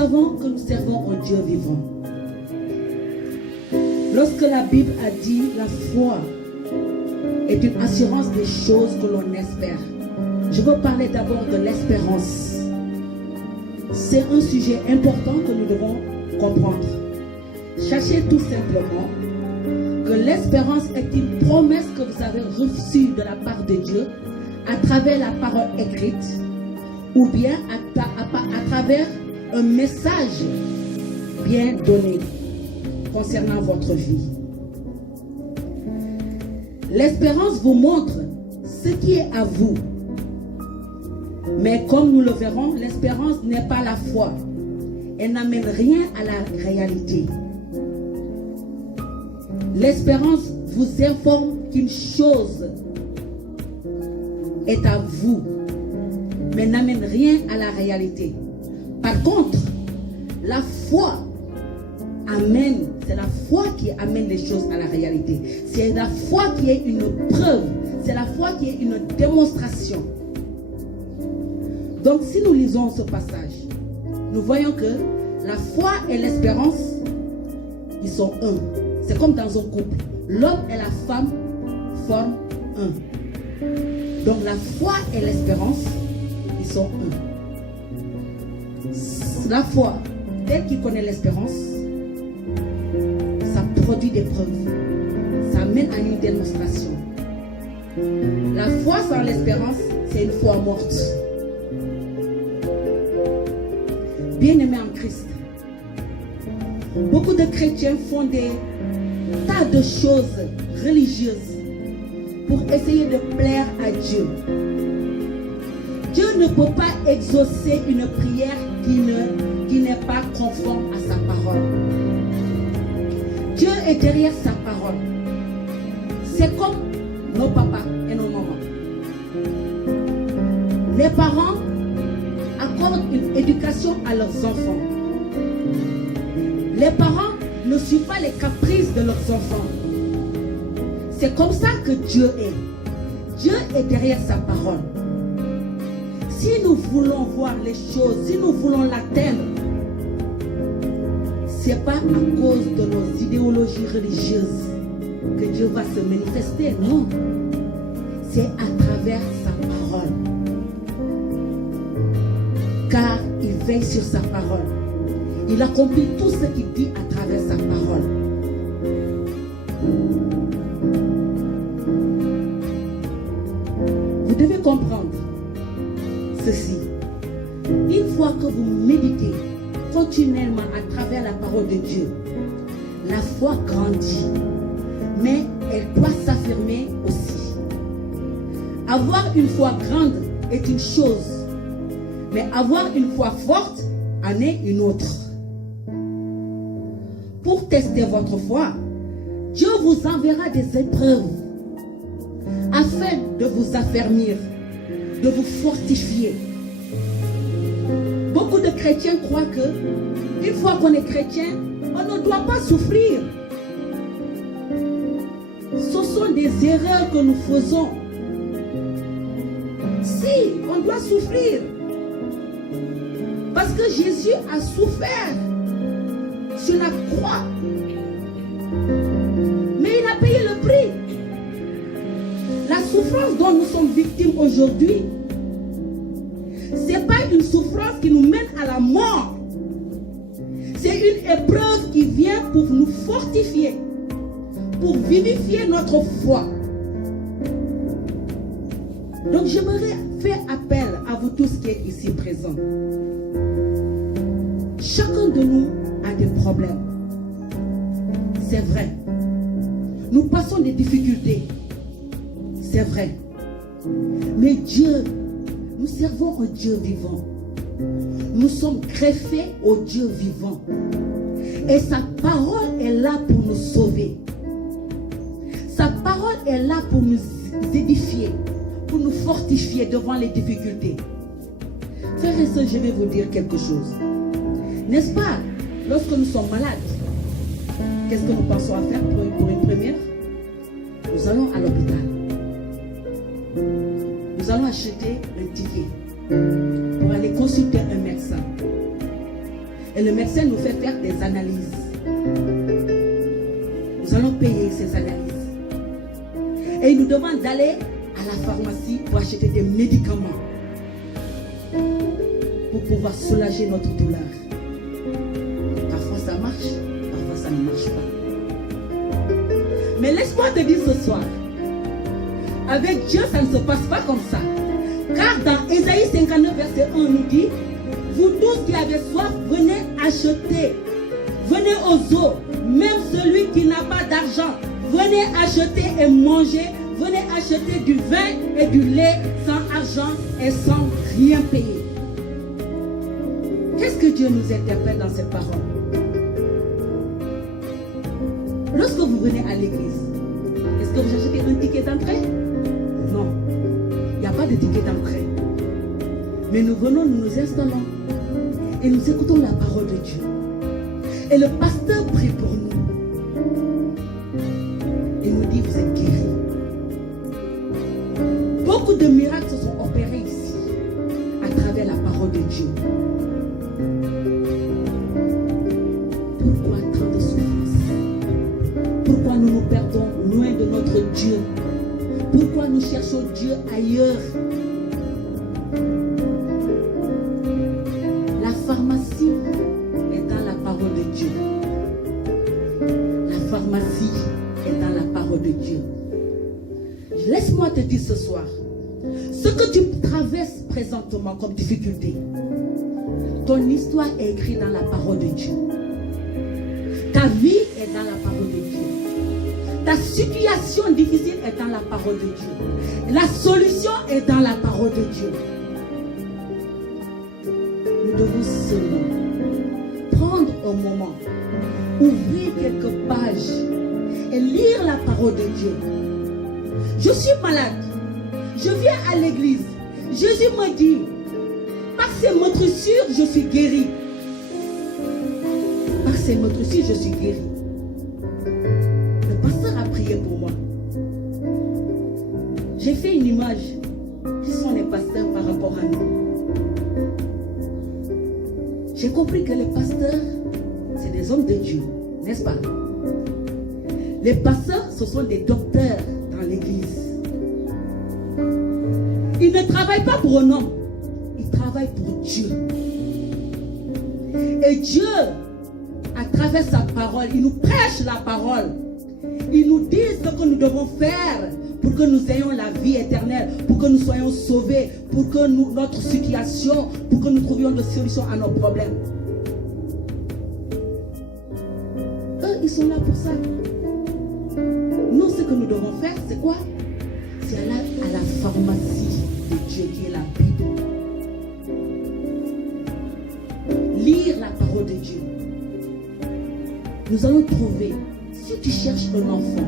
savons que nous servons un Dieu vivant. Lorsque la Bible a dit la foi est une assurance des choses que l'on espère, je veux parler d'abord de l'espérance. C'est un sujet important que nous devons comprendre. Sachez tout simplement que l'espérance est une promesse que vous avez reçue de la part de Dieu à travers la parole écrite ou bien à travers un message bien donné concernant votre vie. L'espérance vous montre ce qui est à vous. Mais comme nous le verrons, l'espérance n'est pas la foi. Elle n'amène rien à la réalité. L'espérance vous informe qu'une chose est à vous, mais n'amène rien à la réalité. Par contre, la foi amène, c'est la foi qui amène les choses à la réalité. C'est la foi qui est une preuve, c'est la foi qui est une démonstration. Donc si nous lisons ce passage, nous voyons que la foi et l'espérance, ils sont un. C'est comme dans un couple. L'homme et la femme forment un. Donc la foi et l'espérance, ils sont un. La foi, dès qu'il connaît l'espérance, ça produit des preuves. Ça amène à une démonstration. La foi sans l'espérance, c'est une foi morte. Bien-aimés en Christ, beaucoup de chrétiens font des tas de choses religieuses pour essayer de plaire à Dieu. Dieu ne peut pas exaucer une prière qui n'est pas conforme à sa parole. Dieu est derrière sa parole. C'est comme nos papas et nos mamans. Les parents accordent une éducation à leurs enfants. Les parents ne suivent pas les caprices de leurs enfants. C'est comme ça que Dieu est. Dieu est derrière sa parole. Si nous voulons voir les choses, si nous voulons l'atteindre, ce n'est pas à cause de nos idéologies religieuses que Dieu va se manifester, non. C'est à travers sa parole. Car il veille sur sa parole. Il accomplit tout ce qu'il dit à travers sa parole. Vous devez comprendre ceci. Une fois que vous méditez continuellement à travers la parole de Dieu, la foi grandit, mais elle doit s'affirmer aussi. Avoir une foi grande est une chose, mais avoir une foi forte en est une autre. Pour tester votre foi, Dieu vous enverra des épreuves afin de vous affermir, de vous fortifier. Beaucoup de chrétiens croient que une fois qu'on est chrétien, on ne doit pas souffrir. Ce sont des erreurs que nous faisons. Si, on doit souffrir. Parce que Jésus a souffert sur la croix. Mais il a payé le prix. La souffrance dont nous sommes victimes aujourd'hui, ce n'est pas une souffrance qui nous mène à la mort. C'est une épreuve qui vient pour nous fortifier, pour vivifier notre foi. Donc j'aimerais faire appel à vous tous qui êtes ici présents. Chacun de nous a des problèmes. C'est vrai. Nous passons des difficultés. C'est vrai. Mais Dieu, nous servons un Dieu vivant. Nous sommes greffés au Dieu vivant. Et sa parole est là pour nous sauver. Sa parole est là pour nous édifier, pour nous fortifier devant les difficultés. Frères et sœurs, je vais vous dire quelque chose. N'est-ce pas, lorsque nous sommes malades, qu'est-ce que nous pensons à faire pour une première? Nous allons à l'hôpital. Nous allons acheter un ticket pour aller consulter un médecin. Et le médecin nous fait faire des analyses. Nous allons payer ces analyses. Et il nous demande d'aller à la pharmacie pour acheter des médicaments pour pouvoir soulager notre douleur. Parfois ça marche, parfois ça ne marche pas. Mais laisse-moi te dire ce soir, avec Dieu ça ne se passe pas comme ça. Car dans Ésaïe 59 verset 1 nous dit, vous tous qui avez soif, venez acheter. Venez aux eaux, même celui qui n'a pas d'argent, venez acheter et manger. Venez acheter du vin et du lait sans argent et sans rien payer. Qu'est-ce que Dieu nous interpelle dans cette parole? Lorsque vous venez à l'église, est-ce que vous achetez un ticket d'entrée? Non, il n'y a pas de ticket d'entrée. Mais nous venons, nous nous installons et nous écoutons la parole de Dieu. Et le pasteur prie pour nous. Il nous dit, vous êtes guéris. Beaucoup de miracles se sont opérés ici, à travers la parole de Dieu. Pourquoi tant de souffrance? Pourquoi nous nous perdons loin de notre Dieu? Pourquoi nous cherchons Dieu ailleurs? La pharmacie est dans la parole de Dieu. La pharmacie est dans la parole de Dieu. Laisse-moi te dire ce soir, ce que tu traverses présentement comme difficulté, ton histoire est écrite dans la parole de Dieu. Ta vie est dans la parole de Dieu. Ta situation difficile est dans la parole de Dieu. La solution est dans la parole de Dieu. Nous devons seulement prendre un moment, ouvrir quelques pages et lire la parole de Dieu. Je suis malade. Je viens à l'église. Jésus me dit, par ses motricures, je suis guéri. Par ses motricures, je suis guéri. Le pasteur a prié pour moi. J'ai fait une image qui sont les pasteurs par rapport à nous. J'ai compris que les pasteurs, c'est des hommes de Dieu, n'est-ce pas? Les pasteurs, ce sont des docteurs dans l'église. Ils ne travaillent pas pour un homme, ils travaillent pour Dieu. Et Dieu, à travers sa parole, il nous prêche la parole. Il nous dit ce que nous devons faire pour que nous ayons la vie éternelle, pour que nous soyons sauvés, pour que notre situation, pour que nous trouvions des solutions à nos problèmes. Eux, ils sont là pour ça. Nous, ce que nous devons faire, c'est quoi? C'est aller à la pharmacie de Dieu qui est la Bible. Lire la parole de Dieu. Nous allons trouver, si tu cherches un enfant,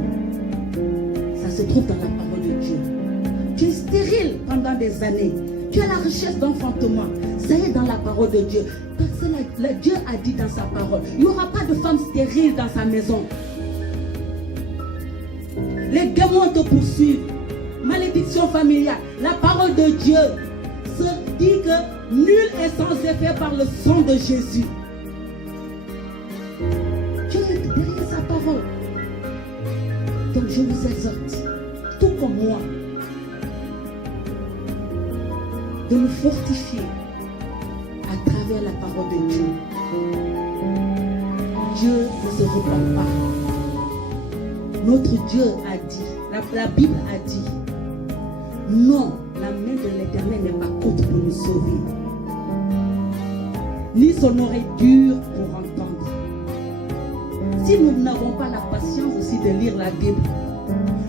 ça se trouve dans la parole de Dieu. Tu es stérile pendant des années. Tu as la recherche d'enfantement. Ça est dans la parole de Dieu. Parce que Dieu a dit dans sa parole, il n'y aura pas de femme stérile dans sa maison. Les démons te poursuivent. Malédiction familiale. La parole de Dieu se dit que nul est sans effet par le sang de Jésus. Dieu est derrière sa parole. Donc je vous exhorte, tout comme moi, de nous fortifier à travers la parole de Dieu. Dieu ne se repent pas. Notre Dieu a dit, la Bible a dit, non, la main de l'Éternel n'est pas courte pour nous sauver, ni son oreille dure pour entendre. Si nous n'avons pas la patience aussi de lire la Bible,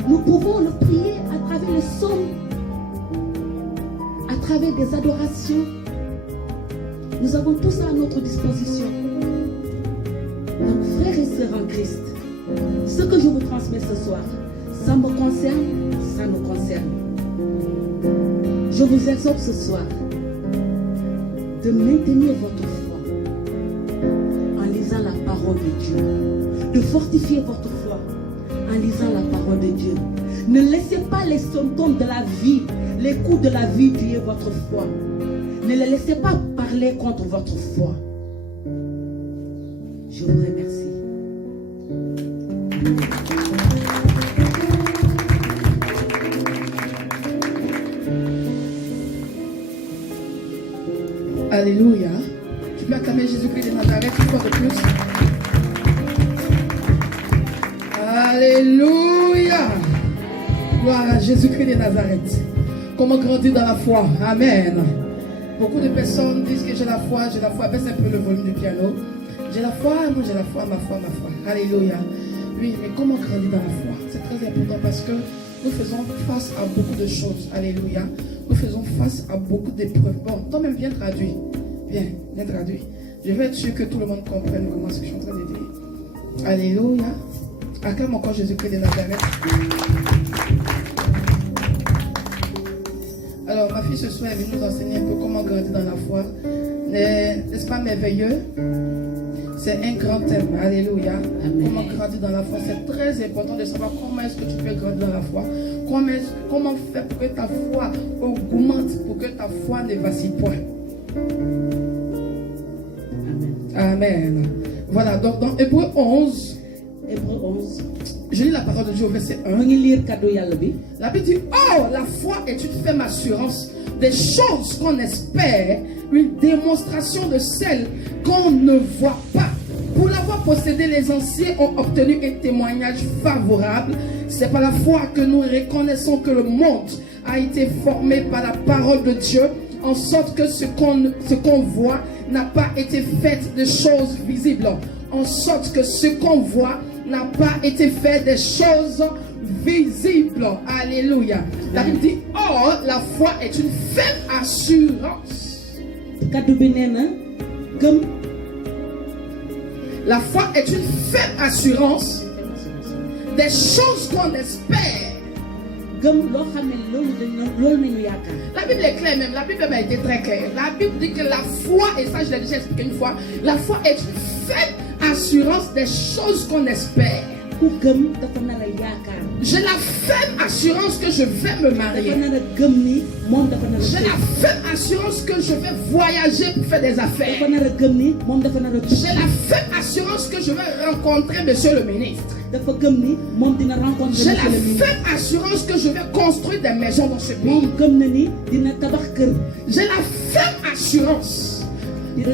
nous pouvons le prier à travers les psaumes, à travers des adorations. Nous avons tout ça à notre disposition. Donc, frères et sœurs en Christ, ce que je vous transmets ce soir, ça me concerne, ça nous concerne. Je vous exhorte ce soir de maintenir votre foi en lisant la parole de Dieu, de fortifier votre foi en lisant la parole de Dieu. Ne laissez pas les symptômes de la vie, les coups de la vie tuer votre foi. Ne les laissez pas parler contre votre foi. Je vous remercie. Alléluia. Tu peux acclamer Jésus-Christ de Nazareth une fois de plus. Alléluia. Gloire à Jésus-Christ de Nazareth. Comment grandir dans la foi? Amen. Beaucoup de personnes disent que j'ai la foi. Baisse un peu le volume du piano. J'ai la foi, moi j'ai la foi, ma foi. Alléluia. Oui, mais comment grandir dans la foi? C'est très important parce que nous faisons face à beaucoup de choses. Alléluia. Nous faisons face à beaucoup d'épreuves. Bon, toi-même, viens traduire. Viens traduire. Je vais être sûr que tout le monde comprenne vraiment ce que je suis en train de dire. Alléluia. Acclame encore Jésus-Christ de Nazareth. Alors, ma fille ce soir est venue nous enseigner un peu comment grandir dans la foi. N'est-ce pas merveilleux? C'est un grand thème. Alléluia. Amen. Comment grandir dans la foi. C'est très important de savoir comment est-ce que tu peux grandir dans la foi. Comment faire pour que ta foi augmente, pour que ta foi ne vacille point. Amen. Amen. Voilà, donc dans Hébreux 11, je lis la parole de Dieu au verset 1. La Bible dit, oh, la foi est une ferme assurance des choses qu'on espère, une démonstration de celles qu'on ne voit pas. Pour l'avoir possédé, les anciens ont obtenu un témoignage favorable. C'est par la foi que nous reconnaissons que le monde a été formé par la parole de Dieu, en sorte que ce qu'on voit n'a pas été fait de choses visibles. En sorte que ce qu'on voit n'a pas été fait des choses visibles. Alléluia. La Bible dit, oh, la foi est une ferme assurance. La foi est une ferme assurance des choses qu'on espère. La Bible est claire même. La Bible a été très claire. La Bible dit que la foi, et ça je l'ai déjà expliqué une fois, la foi est une ferme assurance des choses qu'on espère. J'ai la ferme assurance que je vais me marier. J'ai la ferme assurance que je vais voyager pour faire des affaires. J'ai la ferme assurance que je vais rencontrer monsieur le ministre. J'ai la ferme assurance que je vais construire des maisons dans ce pays. J'ai la ferme assurance. Rien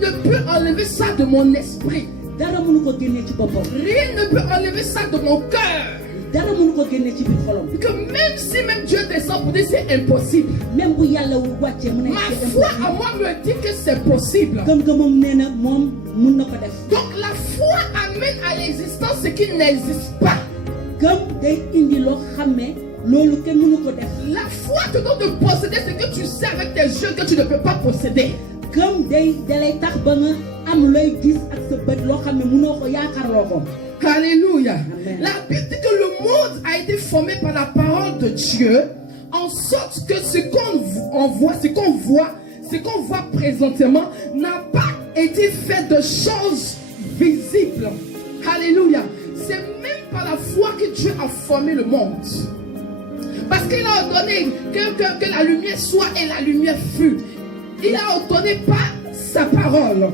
ne peut enlever ça de mon esprit. Rien ne peut enlever ça de mon cœur. Que même si Dieu descend pour dire c'est impossible, ma foi à moi me dit que c'est possible. Donc la foi amène à l'existence ce qui n'existe pas. La foi te donne de posséder ce que tu sais avec tes yeux que tu ne peux pas posséder. Alléluia. La Bible dit que le monde a été formé par la parole de Dieu, en sorte que ce qu'on voit présentement n'a pas été fait de choses visibles. Alléluia. C'est même par la foi que Dieu a formé le monde. Parce qu'il a ordonné que la lumière soit et la lumière fut. Il a ordonné par sa parole.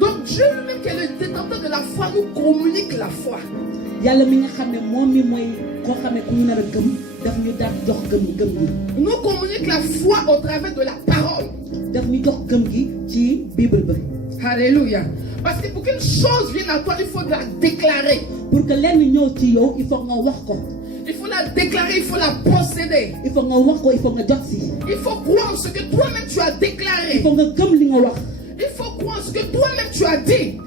Donc Dieu lui-même qui est le détenteur de la foi nous communique la foi. Nous communique la foi au travers de la parole. Alléluia. Parce que pour qu'une chose vienne à toi, il faut la déclarer. Il faut la déclarer, il faut la posséder. Il faut croire ce que toi-même tu as déclaré. Il faut croire ce que toi-même tu as dit.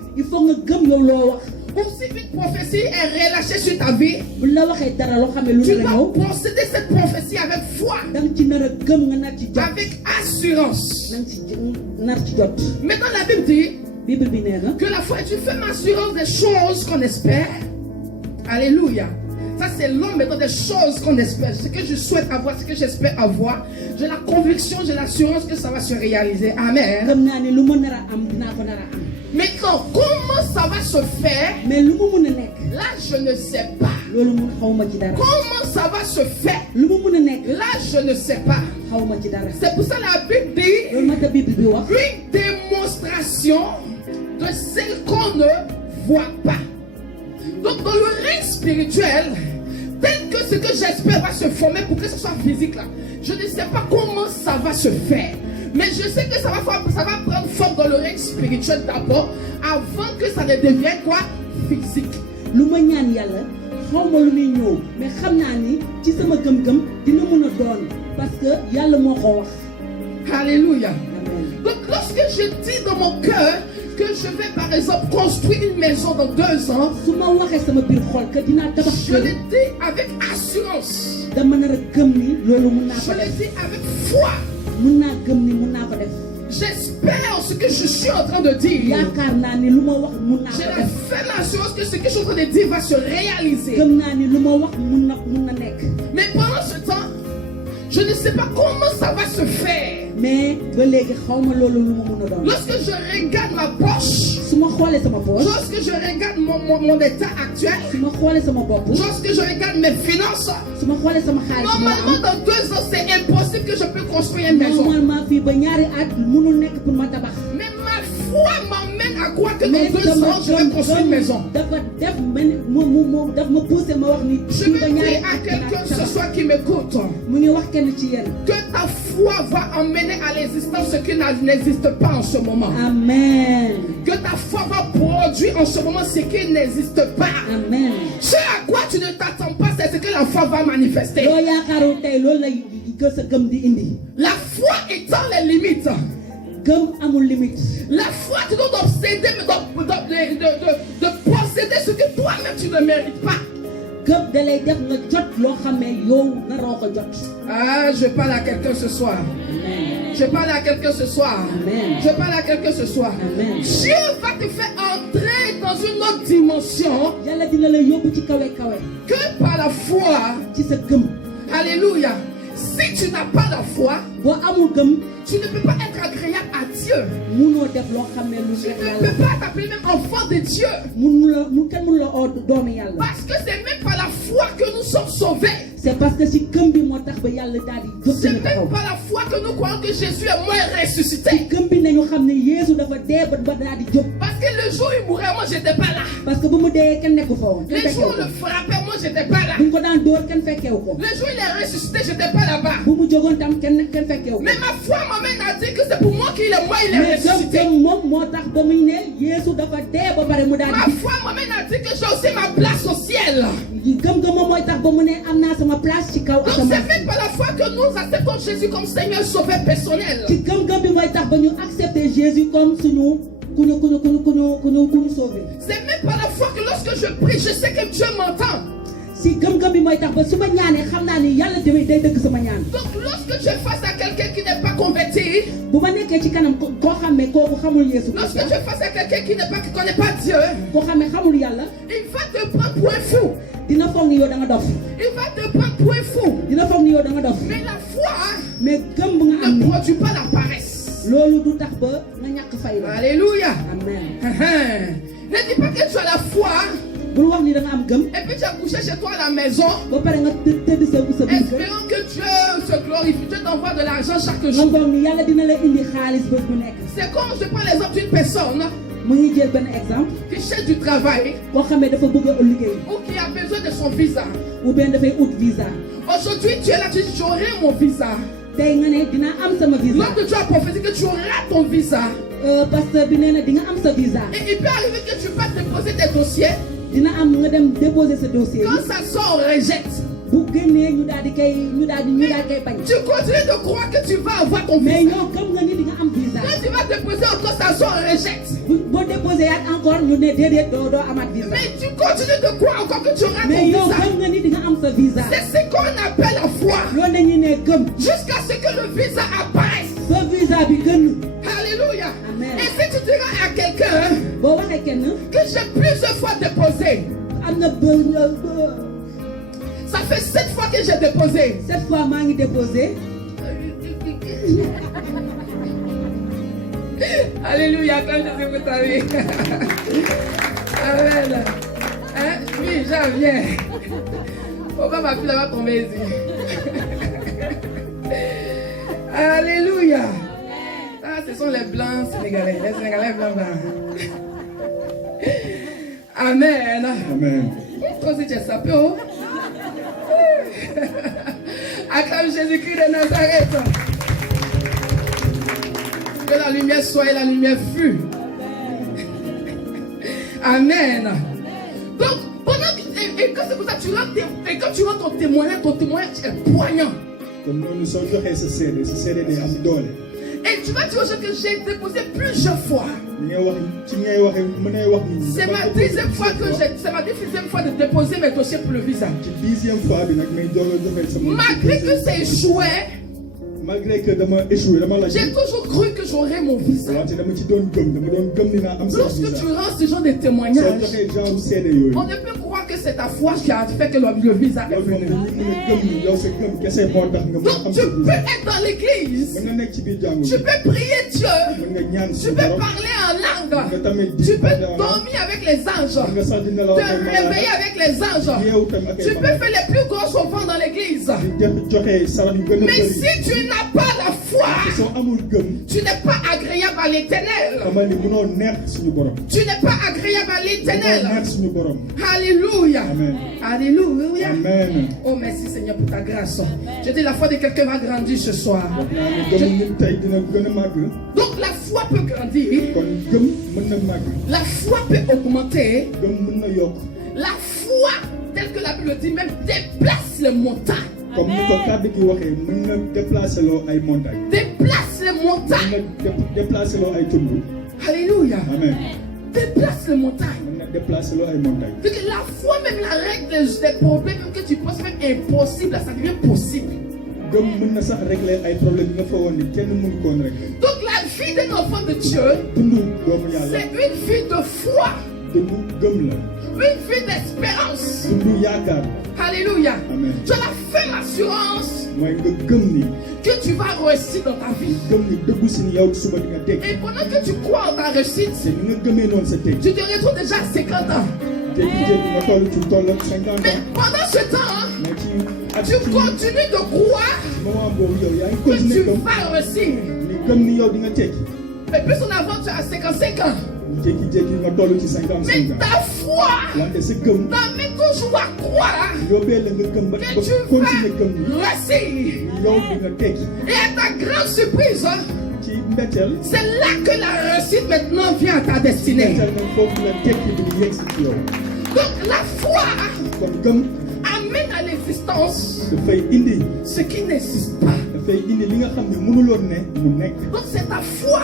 Aussi une prophétie est relâchée sur ta vie, tu dois posséder cette prophétie avec foi, avec assurance. Maintenant la Bible dit que la foi est une ferme assurance des choses qu'on espère. Alléluia. Ça c'est l'homme maintenant des choses qu'on espère. Ce que je souhaite avoir, ce que j'espère avoir, j'ai la conviction, j'ai l'assurance que ça va se réaliser. Amen. Maintenant, comment ça va se faire? Là, je ne sais pas. Comment ça va se faire? Là, je ne sais pas. C'est pour ça que la Bible dit une démonstration de celle qu'on ne voit pas. Donc, dans le règne spirituel, tel que ce que j'espère va se former pour que ce soit physique là, je ne sais pas comment ça va se faire. Mais je sais que ça va prendre forme dans le règne spirituel d'abord, avant que ça ne devienne quoi? Physique. Mais ci sama gëm-gëm dina mëna doon parce que yalla moko wax. Alléluia. Donc lorsque je dis dans mon cœur que je vais par exemple construire une maison dans 2 ans, je le dis avec assurance. Je le dis avec foi. J'espère ce que je suis en train de dire. J'ai la ferme assurance que ce que je suis en train de dire va se réaliser. Mais pendant ce temps, je ne sais pas comment ça va se faire. Lorsque je regarde ma poche, lorsque je regarde mon état actuel, lorsque je regarde mes finances, normalement dans 2 ans c'est impossible que je peux construire une maison. Mais ma foi m'emmène à croire que dans 2 ans je vais construire une maison. Je veux dire à quelqu'un ce soir qui m'écoute que ta foi va emmener à l'existence ce qui n'existe pas en ce moment. Amen. Que ta foi va produire en ce moment ce qui n'existe pas. Amen. Ce à quoi tu ne t'attends pas, c'est ce que la foi va manifester. La foi étant les limites. La foi te donne d'obséder, de posséder ce que toi-même tu ne mérites pas. Ah, je parle à quelqu'un ce soir. Amen. Je parle à quelqu'un ce soir. Amen. Je parle à quelqu'un ce soir. Amen. Dieu va te faire entrer dans une autre dimension que par la foi. Alléluia. Si tu n'as pas la foi, tu ne peux pas être agréable à Dieu. Tu ne peux pas t'appeler même enfant de Dieu. Parce que c'est même par la foi que nous sommes sauvés. C'est parce que si c'est même pas la foi que nous croyons que Jésus est mort et ressuscité. Parce que le jour où il mourait, moi j'étais pas là. Le jour où on le frappait, moi j'étais pas là. Le jour où il est ressuscité, j'étais pas là-bas. Mais ma foi m'amène à dire que c'est pour moi qu'il est mort, il est ressuscité. Ma foi m'amène à dire que j'ai aussi ma place au ciel. Donc c'est même pas la foi que nous acceptons Jésus comme Seigneur sauveur personnel. C'est même pas la foi que lorsque je prie, je sais que Dieu m'entend. Donc lorsque je face à quelqu'un qui n'est pas converti, lorsque je face à quelqu'un qui ne connaît pas Dieu, il va te prendre pour un fou. Il va te prendre pour un fou. Mais la foi ne produit pas la paresse. Alléluia. Amen. Ne dis pas que tu as la foi et puis tu as couché chez toi à la maison espérant que Dieu se glorifie. Dieu t'envoie de l'argent chaque jour. C'est comme je prends l'exemple d'une personne qui cherche du travail ou qui a besoin de son visa. Aujourd'hui tu es là, tu dis j'aurai mon visa. L'homme de Dieu a prophétisé que tu auras ton visa. Et il peut arriver que tu vas déposer tes dossiers. Quand ça sort, on rejette. Tu continues de croire que tu vas avoir ton visa. Quand tu vas déposer encore, ça sort, on rejette. Mais tu continues de croire encore que tu auras ton visa. C'est ce qu'on appelle la foi. Jusqu'à ce que le visa apparaisse. Alléluia. Amen. Et si tu diras à quelqu'un que j'ai plusieurs fois déposé, ça fait 7 fois que j'ai déposé. 7 fois que j'ai déposé. Alléluia, quand Jésus vous a vu. Amen. Hein? Oui, j'en viens. Pourquoi ma fille va tomber ici? Alléluia. Ah, ce sont les blancs sénégalais. Les sénégalais blancs. Amen. Amen. Toi aussi tu es sapé, oh? Acclame Jésus-Christ de Nazareth. Que la lumière soit et la lumière fut. Amen. Donc, pendant que, et quand c'est pour ça, quand tu rends ton témoignage est poignant. Et tu vas dire aux gens que j'ai déposé plusieurs fois. C'est ma deuxième fois de déposer mes dossiers pour le visa. Malgré que c'est échoué, malgré que j'ai toujours cru que j'aurais mon visa. Lorsque tu rends ce genre de témoignages, on ne peut croire que c'est ta foi qui a fait que le visa est venu. Donc tu peux être dans l'église, tu peux prier Dieu, tu peux parler en langue, tu peux dormir avec les anges, te réveiller avec les anges, tu peux faire les plus grosses offrandes dans l'église. Mais si tu n'as pas la foi, tu n'es pas agréable à l'Éternel. Tu n'es pas agréable à l'Éternel. Alléluia. Amen. Alléluia. Amen. Oh, merci Seigneur pour ta grâce. Je dis la foi de quelqu'un va grandir ce soir. Donc la foi peut grandir. La foi peut augmenter. La foi, telle que la Bible dit, même déplace les montagnes. Comme déplace les montagnes. Déplace les montagnes. Déplace les Alléluia. Amen. Déplace les montagnes. Déplace les montagnes. Donc la foi, même la règle des problèmes même que tu penses même impossible, ça devient possible. Donc la vie d'un enfant de Dieu, c'est une vie de foi. Une vie d'espérance. Alléluia. Amen. Tu as la ferme assurance que tu vas réussir dans ta vie. Et pendant que tu crois en ta réussite, tu te retrouves déjà à 50 ans. Mais pendant ce temps, tu continues de croire que tu vas réussir. Mais plus on avance, tu as 55 ans. Mais ta foi t'amène toujours à croire que tu vas réussir. Et à ta grande surprise, c'est là que la réussite maintenant vient à ta destinée. Donc la foi amène à l'existence ce qui n'existe pas. Donc c'est ta foi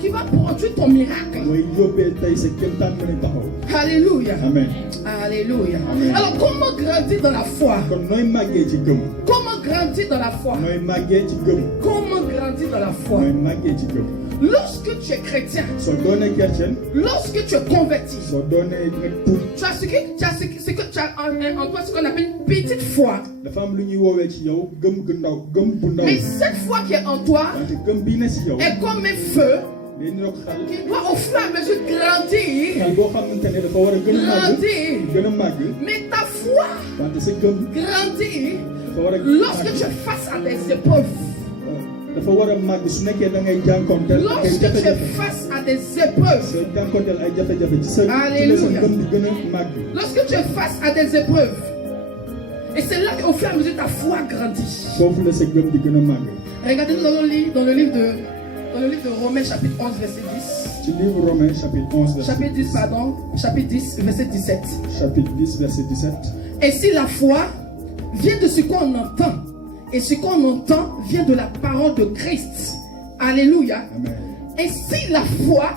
qui va produire ton miracle. Alléluia. Amen. Alléluia. Amen. Alors comment grandir dans la foi? Comment grandir dans la foi? Comment grandir dans la foi? Lorsque tu es chrétien, lorsque tu es converti, tu as ce qu'on appelle une petite foi. Mais cette foi qui est en toi est comme un feu qui doit au fur et à mesure grandir. Mais ta foi grandit lorsque tu es face à des épreuves. Lorsque tu es face à des épreuves. Alléluia. Lorsque tu es face à des épreuves. Et c'est là qu'au fur et à mesure ta foi grandit. Regardez-nous dans le livre de Romains chapitre 11 verset 10. Chapitre 10 verset 17. Chapitre 10 verset 17. Et si la foi vient de ce qu'on entend, et ce qu'on entend vient de la parole de Christ. Alléluia. Amen. Et si la foi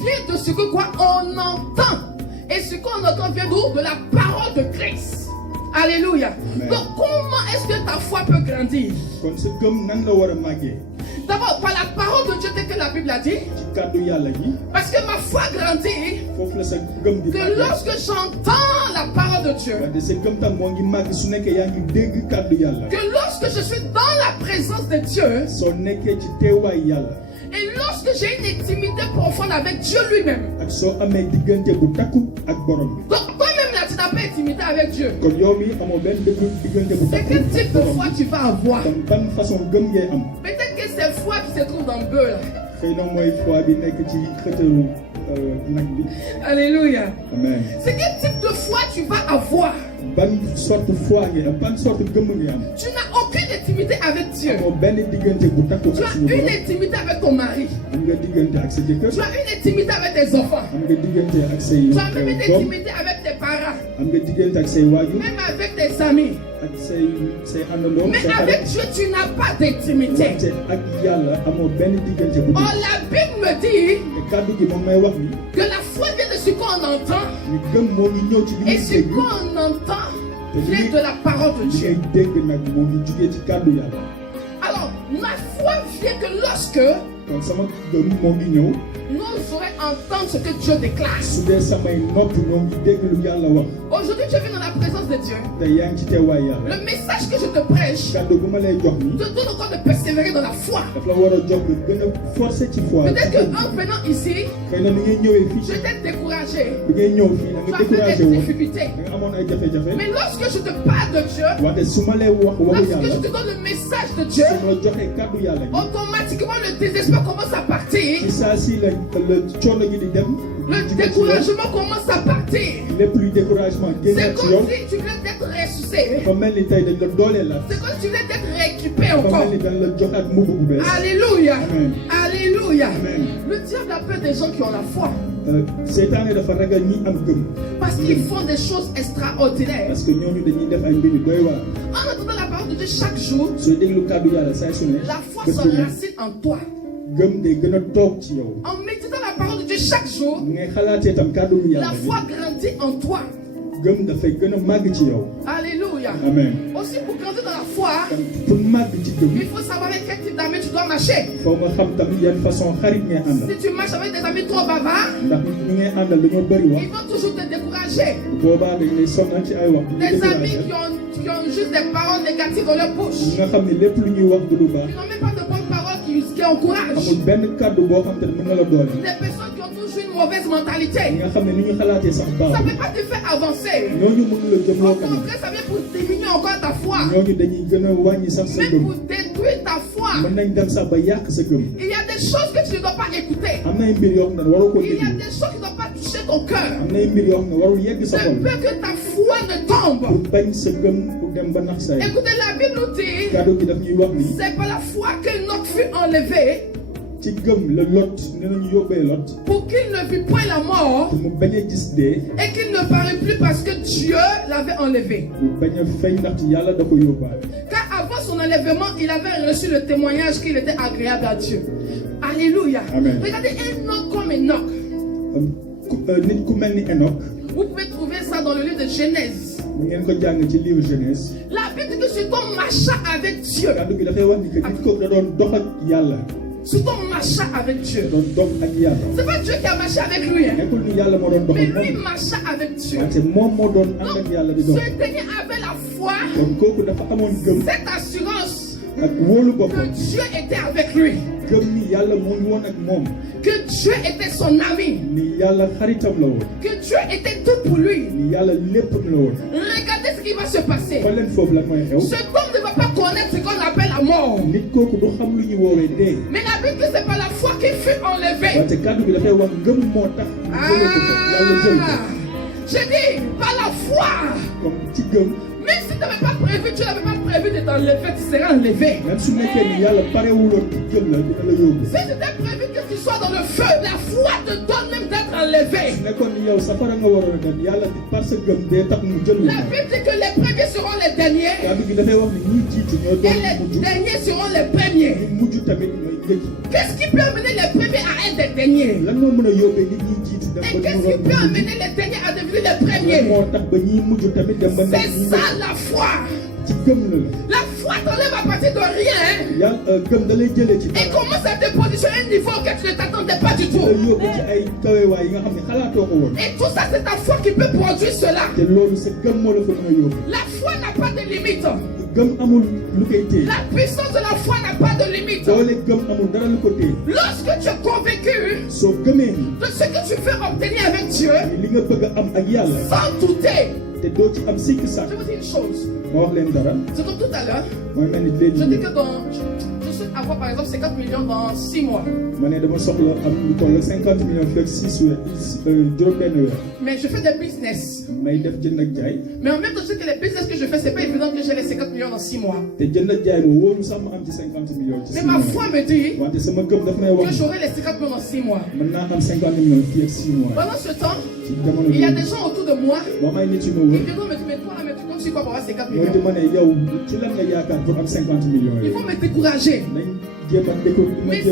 vient de ce que quoi on entend, et ce qu'on entend vient de la parole de Christ. Alléluia. Amen. Donc comment est-ce que ta foi peut grandir? D'abord par la parole de Dieu telle que la Bible a dit. Parce que ma foi grandit que lorsque j'entends la parole de Dieu. Que lorsque je suis dans la présence de Dieu. Et lorsque j'ai une intimité profonde avec Dieu lui-même. Donc toi-même là, tu n'as pas intimité avec Dieu. kon yow mi amoo benn diggante bu C'est quel type de foi tu vas avoir? kon ban façon gëm ngay am. Peut-être que c'est foi qui se trouve dans le bœuf là. xëy na mooy foi bi nekk ci xëtalu nag bi. Alléluia. Amen. C'est quel type de foi tu vas avoir? ban sorte foi ngay am ban sorte gëm ngay am. Tu n'as aucune intimité avec Dieu. amoo benn diggante bu takku Tu ak as suñu une borom. intimité avec ton mari. am nga diggante ak sa jëkkër. Tu as une intimité avec tes enfants. am nga diggante ak say Tu as même une doom. intimité avec tes parents. am nga diggante ak say waajur. Même avec tes amis. ak say àndandoo. Mais say avec xarit. Dieu, tu n'as pas d'intimité. wante ak yàlla amoo benn diggante bu Or, la Bible me dit te kàddu gi moom may wax ni que la foi vient de ce qu'on entend. ñu gëm moo ngi ñëw ci li Et ñuy ce dégg. qu'on entend vient de la parole de li Dieu. ngay dégg nag moo ngi jugee ci kàddu yàlla. Alors, ma foi vient que lorsque kon sama gëm moo ngi ñëw nos oreilles entendent ce que Dieu déclare. su dee samay nopp ñoo ngi dégg lu yàlla wax. Aujourd'hui, tu es venu dans la présence de Dieu. te yaa ngi ci teewaay yàlla. Le message que je te prêche kàddu bu ma lay jox ni te donne encore de persévérer dans la foi. daf la war a jox nga gën a forcer ci foi. Peut-être qu'en venant ici, xëy na ni ngay ñëwee fii je t'ai découragé. bi ngay ñëw fii da Tu nga as fait découragé des woon difficultés. da nga amoon ay jafe-jafe. Mais lorsque je te parle de Dieu, wante su ma lay wax waxu lorsque yàlla je te donne le message de Dieu, su ma la joxee kàddu yàlla gi. automatiquement le désespoir commence à partir. ci saa si la coono gi di dem. Le découragement commence à partir. lépp luy découragement C'est génnaat ci comme yoon. si tu viens d'être ressuscité. dafa mel ni tey dañ la dooleel la. C'est comme si tu viens d'être rééquipé dafa encore. mel ni dañ la joxaat mbubb bu bees. Alléluia. Amen. Alléluia. Amen. Le diable a peur des gens qui ont la foi. seytaane dafa ragal ñi am gëm. Parce qu'ils font des choses extraordinaires. parce que ñooñu dañuy def ay mbir yu doy waar. En entendant la parole de Dieu chaque jour, sooy déglu kàddu yàlla saa su ne. la foi bés se bu ne racine en toi. gëm day gën a toog ci yow. En méditant la parole de Dieu chaque jour, ngay xalaatee tam kàddu bu la yàlla foi grandit en toi. gëm dafay gën a màgg ci yow. Alléluia. amen. Aussi pour grandir dans la foi, tam pour màgg ci gëm. il faut savoir avec quel type d'amis tu dois marcher. foo nga xam tamit yan façon xarit ngay àndal. Si tu marches avec des amis trop bavards, ndax ñi ngay àndal dañoo bëri wax. ils vont toujours te décourager. boobaa dañ lay sonal ci ay wax. Des amis qui ont juste des paroles négatives dans leur bouche. ñi nga xam ne lépp lu ñuy wax du lu baax. Ils n'ont même pas de bonnes paroles qui encouragent. amul benn kàddu boo xam te ne mën na la doole. Des personnes qui ont toujours une mauvaise mentalité. ñi nga xam ne ni ñu xalaatee sax Ça baax. ne peut pas te faire avancer. ñooñu mënu la Au jëmloo kanam. contraire, ça vient pour diminuer encore ta foi. ñooñu dañuy gën a wàññi sax sa Même gëm. pour détruire ta foi. mën nañ dem sax ba yàq sa gëm. Il y a des choses que tu ne dois pas écouter. am na ay mbir yoo xam ne waroo ko Il y a déglu. des choses qui ne doivent pas toucher ton cœur. am na ay mbir yoo xam ne warul yegg sa De xol. peur que ta foi ne tombe. pour bañ sa gëm pour dem ba nax say. Écoutez, la Bible nous dit, kàddu gi daf ñuy wax ni c'est par la foi que Enoch fut enlevé ci gëm la lot ne nañu yóbbee lot pour qu'il ne vit point la mort pour mu bañ a gis dee. et qu'il ne parut plus parce que Dieu l'avait enlevé. mu bañ a feeñ ndax ci yàlla da ko yóbbaale. Car avant son enlèvement, il avait reçu le témoignage qu'il était agréable à Dieu. Alléluia. Amen. Regardez un homme comme Enoch. nit ku mel ni Enoch. Vous pouvez trouver ça dans le livre de Genèse. mu ngeen ko jàng ci livre Genèse. La Bible dit que cet homme marcha avec Dieu. kàddu gi dafay wax ni que nit kooku da doon dox ak yàlla. Cet homme marcha avec Dieu. da doon dox ak yàlla. C'est pas Dieu qui a marché avec lui, hein? nekkul ni yàlla moo doon dox Mais ak lui moom. marcha avec Dieu. wante moom moo doon ànd ak yàlla di dox. Ce Seigneur avait la foi, kon kooku dafa amoon gëm cette assurance ak wóolu que boppam. Dieu était avec lui, gëm ni yàlla moo ngi woon ak moom. que Dieu était son ami, ni yàlla xaritam la woon. que Dieu était tout pour lui. ni yàlla léppam la woon. Regardez ce qui va se passer. xool leen foofu lan mooy xew. Cet homme ne va pas connaître ce qu'on appelle la mort. nit kooku du xam lu ñu woowee dee. Mais la Bible dit que c'est par la foi qu'il fut enlevé. wante kàddu gi dafay wax ngëm moo tax. ñu jëlee ko fa yàlla jël ko. J'ai dit, par la foi. comme ci gëm. Même si tu n'avais pas prévu, tu n'avais pas prévu de t'enlever, tu seras enlevé. même su nekkee ni yàlla parewuloon ci jël la dina la yóbbu. Si c'était prévu que tu sois dans le feu, la foi te donne même d'être enlevé. su nekkoon ni yow safara nga waroon a dem yàlla parce que gëm dee tax mu jël La la. Bible dit que les premiers seront les derniers kàddu gi dafay wax ni ñi jiitu ñoo et doon les mujj. derniers seront les premiers. ñi mujj tamit ñooy njëkk. Qu'est-ce qui peut amener les premiers à être des derniers? lan moo mën a yóbbee nit ñi jiitu dem Et ba qu'est-ce ñu qui peut mujj. amener les derniers à devenir les lan premiers? moo tax ba ñi mujj tamit dem ba nekk ñi C'est ça la foi. ci gëm la la. La foi t'enlève à partir de rien, hein? yàlla gëm da lay jëlee ci Et dara. commence à te positionner à un niveau que tu ne t'attendais pas du da tout. lay yóbbu ci ay kawewaay yi nga xam ne xalaatoo ko woon. Et tout ça, c'est ta foi qui peut produire cela. te loolu sa gëm moo la fa mën a yóbbu. La foi n'a pas de limite. gëm amul lu koy téye. La puissance de la foi n'a pas de limite. lorsque tu es convaincu de ce que tu veux obtenir avec Dieu, sans douter, je vous dis une chose. C'est comme tout à l'heure. Je dis que je souhaite avoir par exemple 50 millions dans 6 mois. Mais je fais des business. Mais en même temps, je sais que les business que je fais, c'est pas évident que j'ai les 50 millions dans 6 mois. Mais ma foi me dit que j'aurai les 50 millions dans 6 mois. Pendant ce temps, il y a des gens autour de moi qui me disent, mais toi là, mais tu comptes sur quoi pour avoir 50 millions? Ils vont me décourager. Mais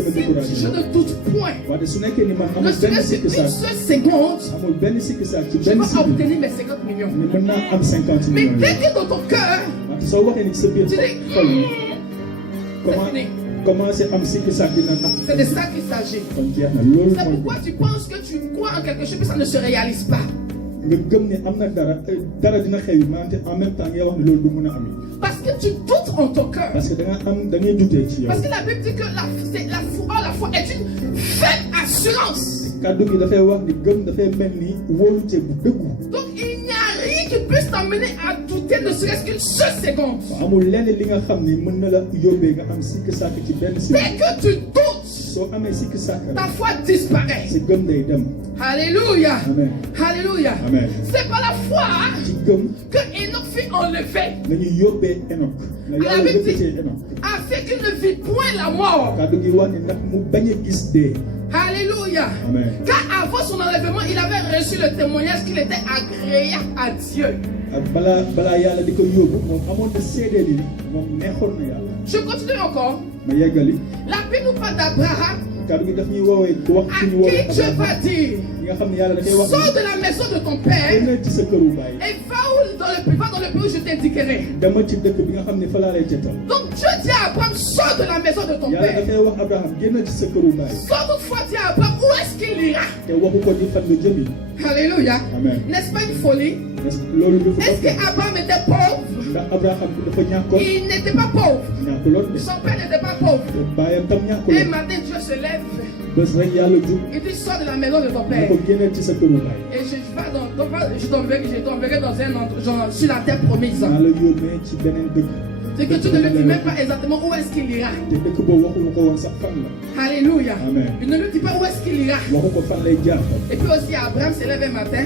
si je ne doute point, ne serait-ce qu'une seule seconde, je vais obtenir mes 50 millions. Mais dès que dans ton cœur, tu dis, c'est fini. C'est de ça qu'il s'agit. C'est pourquoi tu penses que tu crois en quelque chose, mais ça ne se réalise pas. Parce que tu doutes en ton cœur. Parce que la Bible dit que la foi est une ferme assurance. Donc il n'y a rien qui puisse t'amener à douter ne serait-ce qu'une seule seconde. Dès que tu doutes, ta foi disparaît. Alléluia. Amen. Alléluia. Amen. C'est par la foi que Enoch fut enlevé. La Bible dit, afin qu'il ne vit point la mort. Alléluia. Amen. Car avant son enlèvement, il avait reçu le témoignage qu'il était agréable à Dieu. Je continue encore. La Bible nous parle d'Abraham, à qui Dieu va dire, sors de la maison de ton père et va dans le pays où je t'indiquerai. Donc Dieu dit à Abraham, sors de la maison de ton père. Sans toutefois dire à Abraham, où est-ce qu'il ira? Alléluia. N'est-ce pas une folie? Est-ce qu'Abraham était pauvre? Il n'était pas pauvre. Son père n'était pas pauvre. Et un matin, Dieu se lève. Il dit, sors de la maison de ton père. Et je t'enverrai dans un endroit, sur la terre promise. C'est que tu ne lui dis même pas exactement où est-ce qu'il ira. Alléluia. Amen. Il ne lui dit pas où est-ce qu'il ira. Et puis aussi Abraham se lève un matin.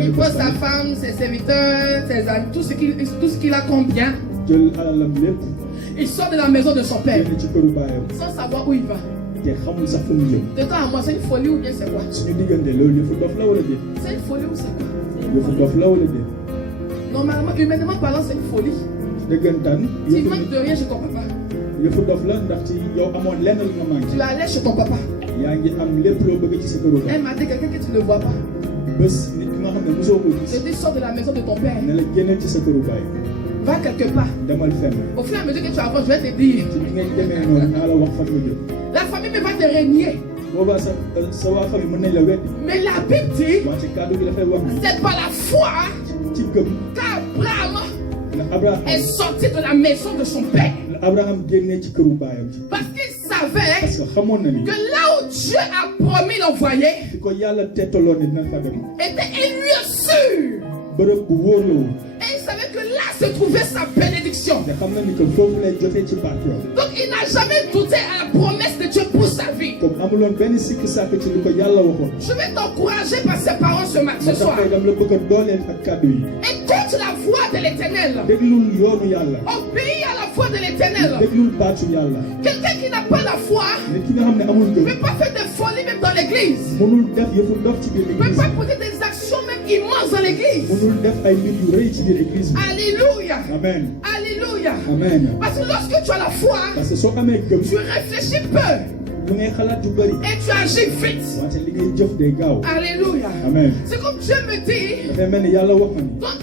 Il pose sa femme, ses serviteurs, ses amis, tout ce qu'il a comme bien. Il sort de la maison de son père sans savoir où il va. De temps à moi, c'est une folie ou bien c'est quoi? C'est une folie ou c'est quoi? Normalement, humainement parlant, c'est une folie. Tu manques de rien chez ton papa. Tu allais chez ton papa. Un matin, quelqu'un que tu ne vois pas. Je dis, sors de la maison de ton père. Va quelque part. Au fur et à mesure que tu avances, je vais te dire. La famille ne va te régner. Mais la Bible dit, c'est par la foi qu'Abraham est sorti de la maison de son père. Parce qu'il savait que là où Dieu a promis l'envoyer était un lieu sûr. Et il savait que là se trouvait sa bénédiction. Donc il n'a jamais douté à la promesse de Dieu pour sa vie. Je vais t'encourager par ces paroles ce soir. Écoute la voix de l'Éternel. Obéis à la voix de l'Éternel. Quelqu'un qui n'a pas la foi ne peut pas faire des folies même dans l'église. Ne peut pas poser des actions même immenses dans l'église. Alléluia. Amen. Alléluia. Amen. Parce que lorsque tu as la foi, tu réfléchis peu. Et tu agis vite. Alléluia. Amen. C'est comme Dieu me dit, dans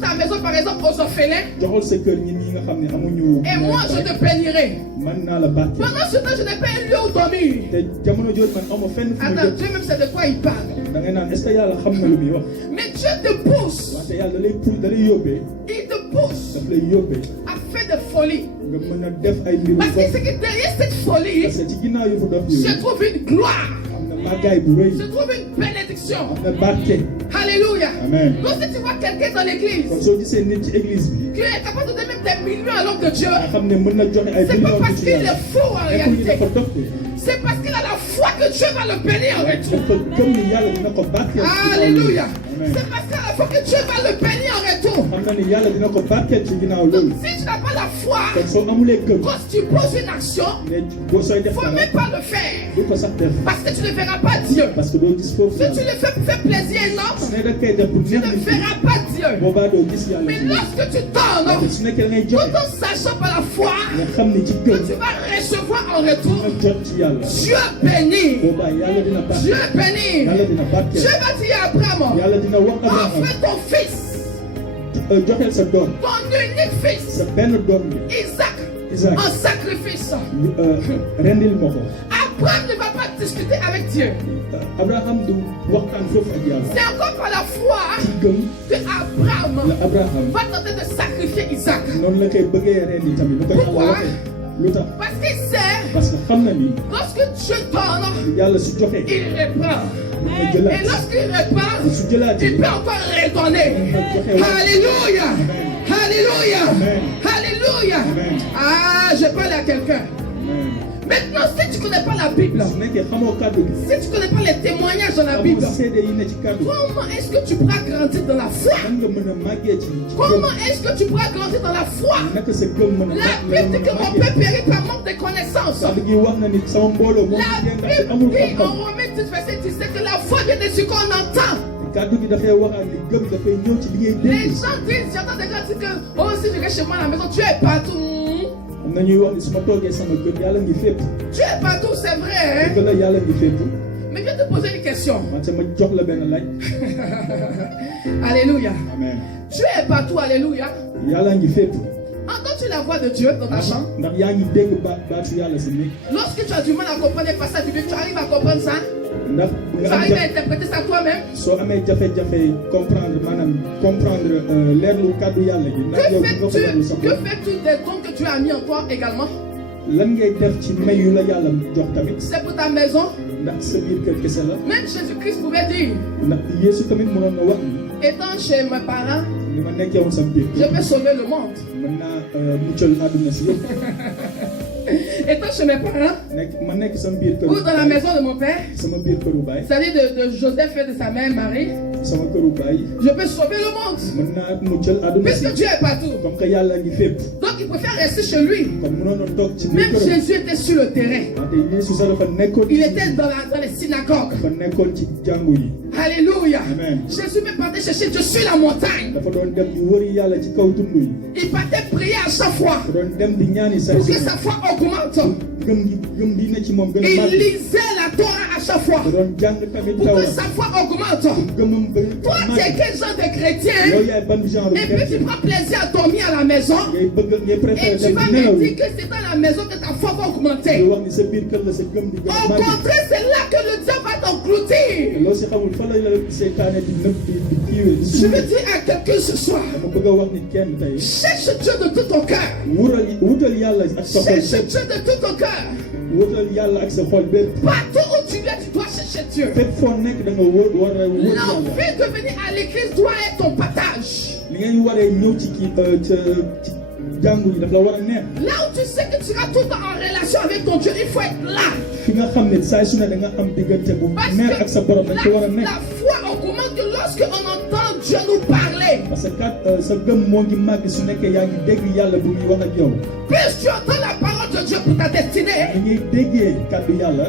ta maison, par exemple aux orphelins, et moi je te bénirai. Pendant ce temps, je n'ai pas un lieu où dormir. Attends, Dieu même sait de quoi il parle. Mais Dieu te pousse. Il te pousse à faire des folie. Parce que c'est que derrière cette folie, je trouve une gloire. Je trouve une bénédiction. Alléluia. Amen. Donc si tu vois quelqu'un dans l'église qui est capable de donner même des millions à l'homme de Dieu, c'est pas parce qu'il est fou en réalité. C'est parce qu'il a la foi que Dieu va le bénir en retour. Alléluia. C'est parce qu'il a la foi que Dieu va le bénir en retour. Donc si tu n'as pas la foi, quand tu poses une action, il ne faut même pas le faire. Parce que tu ne verras pas Dieu. Si tu le fais pour faire plaisir à un homme, tu ne verras pas Dieu. Mais lorsque tu donnes, tout en sachant par la foi que tu vas recevoir en retour, Dieu bénit. Dieu bénit. Dieu va dire à Abraham, offre ton fils, ton unique fils, Isaac, en sacrifice. Abraham ne va pas discuter avec Dieu. C'est encore par la foi que Abraham va tenter de sacrifier Isaac. Pourquoi? Parce qu'il sait, lorsque Dieu donne, il reprend. Et lorsqu'il reprend, il peut encore redonner. Alléluia. Alléluia. Alléluia. Ah, je parle à quelqu'un. Maintenant, si tu ne connais pas la Bible, si tu ne connais pas les témoignages dans la Bible, comment est-ce que tu pourras grandir dans la foi? Comment est-ce que tu pourras grandir dans la foi? La Bible dit que mon peuple périt par manque de connaissances. La Bible dit en Romains 10, verset 17 que la foi vient de ce qu'on entend. Les gens disent, j'entends des gens dire que oh, si je vais chez moi à la maison, tu es partout. Tu es partout, c'est vrai. Hein? Mais je vais te poser une question. Alléluia. Amen. Tu es partout, alléluia. Entends-tu la voix de Dieu dans ta chambre? Lorsque tu as du mal à comprendre les passages bibliques, tu arrives à comprendre ça? Tu arrives à interpréter ça toi-même? Que fais-tu des dons que tu as mis en toi également? C'est pour ta maison? Même Jésus-Christ pouvait dire, étant chez mes parents, je peux sauver le monde. Étant chez mes parents, ou dans la maison de mon père, c'est-à-dire de Joseph et de sa mère Marie, je peux sauver le monde. Puisque Dieu est partout. Donc il préfère rester chez lui. Même Jésus était sur le terrain. Il était dans les synagogues. Alléluia. Amen. Jésus me partait chercher Dieu sur la montagne. Il partait prier à chaque fois pour que sa foi augmente. Il lisait la Torah à chaque fois pour que sa foi augmente. Toi, tu es quel genre de chrétien? Et puis tu prends plaisir à dormir à la maison et tu vas me dire que c'est dans la maison que ta foi va augmenter. Au contraire, c'est là que le diable va t'engloutir. Je veux dire à quelqu'un ce soir, cherche Dieu de tout ton cœur. Cherche Dieu de tout ton cœur. Partout où tu es, tu dois chercher Dieu. L'envie de venir à l'église doit être ton partage. Là où tu sais que tu seras tout le temps en relation avec ton Dieu, il faut être là. Parce que la foi augmente que lorsque on entend Dieu nous parler. Plus tu entends la parole de Dieu pour ta destinée,